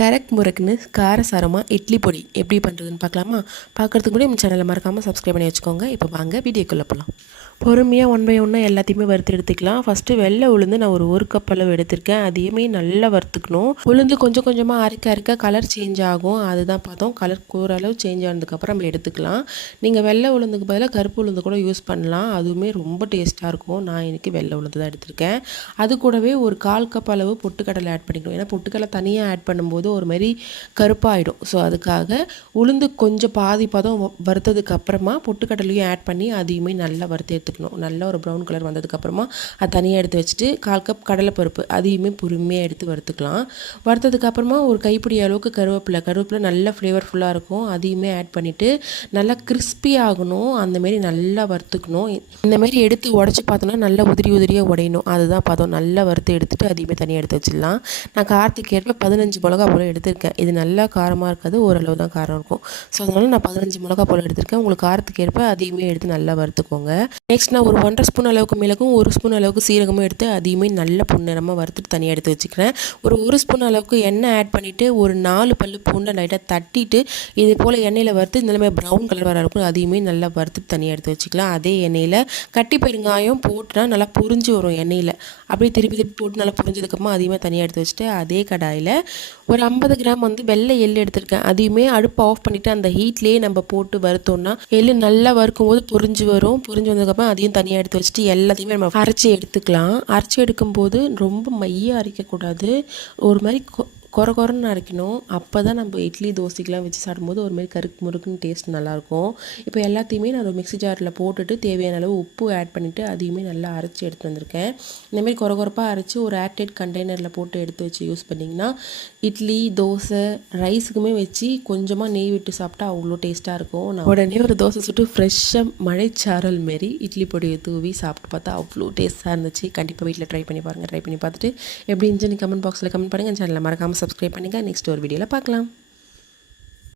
Correct முறைக்குன்னு காரசாரமாக இட்லி பொடி எப்படி பண்ணுறதுன்னு பார்க்கலாமா? பார்க்குறதுக்கு முன்னாடி நம்ம சேனலை மறக்காமல் சப்ஸ்கிரைப் பண்ணி வச்சுக்கோங்க. இப்போ வாங்க வீடியோக்குள்ளே போகலாம். பொறுமையாக ஒன் பை ஒன்னாக எல்லாத்தையுமே வறுத்து எடுத்துக்கலாம். ஃபஸ்ட்டு வெள்ளை உளுந்து நான் ஒரு கப் அளவு எடுத்திருக்கேன். அதையுமே நல்லா வறுத்துக்கணும். உளுந்து கொஞ்சம் கொஞ்சமாக அரைக்க கலர் சேஞ்ச் ஆகும். அதுதான் பார்த்தோம். கலர் ஓரளவு சேஞ்ச் ஆனதுக்கப்புறம் நம்ம எடுத்துக்கலாம். நீங்கள் வெள்ளை உளுந்துக்கு பதிலாக கருப்பு உளுந்து கூட யூஸ் பண்ணலாம். அதுவுமே ரொம்ப டேஸ்ட்டாக இருக்கும். நான் இன்றைக்கி வெள்ளை உளுந்து தான் எடுத்திருக்கேன். அது கூடவே ஒரு 1/4 கப் அளவு பொட்டுக்கடலை ஆட் பண்ணிக்கணும். ஏன்னா பொட்டுக்கடலை தனியாக ஆட் பண்ணும்போது ஒரு மாதிரி கருப்பாயிடும். ஸோ அதுக்காக உளுந்து கொஞ்சம் பாதி பதம் வறுத்ததுக்கு அப்புறமா பொட்டுக்கடலையும் ஆட் பண்ணி அதையுமே நல்லா வறுத்து எடுத்துக்கணும். நல்லா ஒரு ப்ரௌன் கலர் வந்ததுக்கப்புறமா அது தனியாக எடுத்து வச்சுட்டு 1/4 கப் கடலைப்பருப்பு அதையுமே பொறுமையாக எடுத்து வறுத்துக்கலாம். வறுத்ததுக்கப்புறமா ஒரு கைப்பிடி அளவுக்கு கருவேப்பிலை நல்லா ஃப்ளேவர்ஃபுல்லாக இருக்கும். அதையுமே ஆட் பண்ணிவிட்டு நல்லா கிறிஸ்பி ஆகணும். அந்தமாரி நல்லா வறுத்துக்கணும். இந்தமாரி எடுத்து உடச்சி பார்த்தோன்னா நல்லா உதிரியாக உடையணும். அதுதான் பதம். நல்லா வறுத்து எடுத்துகிட்டு அதையுமே தனியாக எடுத்து வச்சிடலாம். நான் காரத்துக்கு ஏற்ப 15 மிளகா போல் எடுத்திருக்கேன். இது நல்லா காரமாக இருக்காது, ஓரளவு தான் காரம் இருக்கும். ஸோ அதனால் நான் 15 மிளகா போல் எடுத்திருக்கேன். உங்களுக்கு காரத்துக்கு ஏற்ப அதையுமே எடுத்து நல்லா வறுத்துக்கோங்க. நெக்ஸ்ட் நான் ஒரு 1.5 ஸ்பூன் அளவுக்கு மிளகும் 1 ஸ்பூன் அளவுக்கு சீரகமும் எடுத்து அதையுமே நல்லா பொன்னிறமாக வறுத்துட்டு தனியாக எடுத்து வச்சுக்கிறேன். ஒரு 1 ஸ்பூன் அளவுக்கு எண்ணெய் ஆட் பண்ணிவிட்டு ஒரு 4 பல்லு பூண்டை லைட்டாக தட்டிட்டு இது போல் எண்ணெயில் வறுத்து இந்த மாதிரி ப்ரௌன் கலர் வர இருக்கும். அதையுமே நல்லா வறுத்துட்டு தனியாக எடுத்து வச்சுக்கலாம். அதே எண்ணெயில் கட்டி பெருங்காயம் போட்டுனா நல்லா புரிஞ்சு வரும். எண்ணெயில் அப்படியே திருப்பி போட்டு நல்லா புரிஞ்சதுக்கப்புறமா அதையுமே தனியாக எடுத்து வச்சுட்டு அதே கடாயில் ஒரு 50 கிராம் வெள்ளை எள்ளு எடுத்திருக்கேன். அதையுமே அடுப்பு ஆஃப் பண்ணிவிட்டு அந்த ஹீட்லேயே நம்ம போட்டு வறுத்தோம்னா எள்ளு நல்லா வறுக்கும் போது புரிஞ்சு வரும். புரிஞ்சு வந்ததுக்கப்புறம் அதையும் தனியாக எடுத்து வச்சுட்டு எல்லாத்தையுமே நம்ம அரைச்சி எடுத்துக்கலாம். அரைச்சி எடுக்கும்போது ரொம்ப மையாக அரைக்கக்கூடாது, ஒரு மாதிரி கொரன்னு அரைக்கணும். அப்போ தான் நம்ம இட்லி தோசைக்கெலாம் வச்சு சாப்பிடும்போது ஒரு மாதிரி கருக்கு முறுக்குன்னு டேஸ்ட் நல்லாயிருக்கும். இப்போ எல்லாத்தையுமே நான் ஒரு மிக்ஸி ஜாரில் போட்டுட்டு தேவையான அளவு உப்பு ஆட் பண்ணிவிட்டு அதையுமே நல்லா அரைச்சி எடுத்து வந்திருக்கேன். இந்தமாரி கொரப்பாக அரைச்சி ஒரு ஏர்டைட் கண்டெய்னரில் போட்டு எடுத்து வச்சு யூஸ் பண்ணிங்கன்னா இட்லி தோசை ரைஸுக்குமே வச்சு கொஞ்சமாக நெய் விட்டு சாப்பிட்டா அவ்வளோ டேஸ்ட்டாக இருக்கும். நான் உடனே ஒரு தோசை சுட்டு ஃப்ரெஷ்ஷாக மழைச்சாரல் மாரி இட்லி பொடியை தூவி சாப்பிட்டு பார்த்தா அவ்வளோ டேஸ்ட்டாக இருந்துச்சு. கண்டிப்பாக வீட்டில் ட்ரை பண்ணி பாருங்கள். ட்ரை பண்ணி பார்த்துட்டு எப்படி இருந்துச்சுன்னு கமெண்ட் பாக்ஸில் கமெண்ட் பண்ணுங்கள். சேனலில் மறக்காமல் சப்ஸ்கிரைப் பண்ணுங்கள். நெக்ஸ்ட் ஒரு வீடியோவில் பார்க்கலாம்.